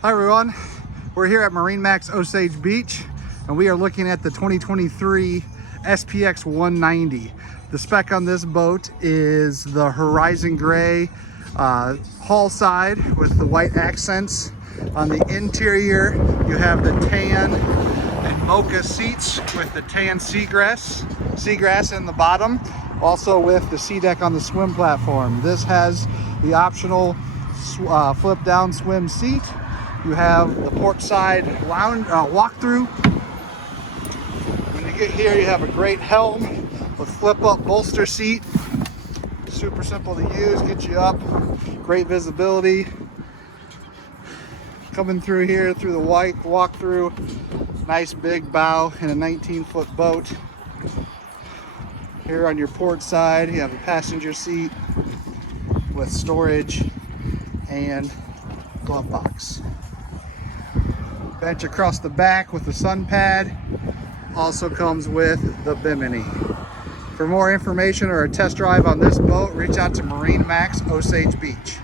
Hi everyone, we're here at MarineMax Osage Beach and we are looking at the 2023 SPX 190. The spec on this boat is the Horizon Gray hull side with the white accents. On the interior you have the tan and mocha seats with the tan seagrass in the bottom, also with the sea deck on the swim platform. This has the optional flip down swim seat. You have the port side lounge walk-through. When you get here, you have a great helm with flip-up bolster seat. Super simple to use, get you up. Great visibility. Coming through here through the white walk-through. Nice big bow in a 19-foot boat. Here on your port side, you have a passenger seat with storage and glove box. Bench across the back with the sun pad. Also comes with the bimini. For more information or a test drive on this boat, reach out to MarineMax Osage Beach.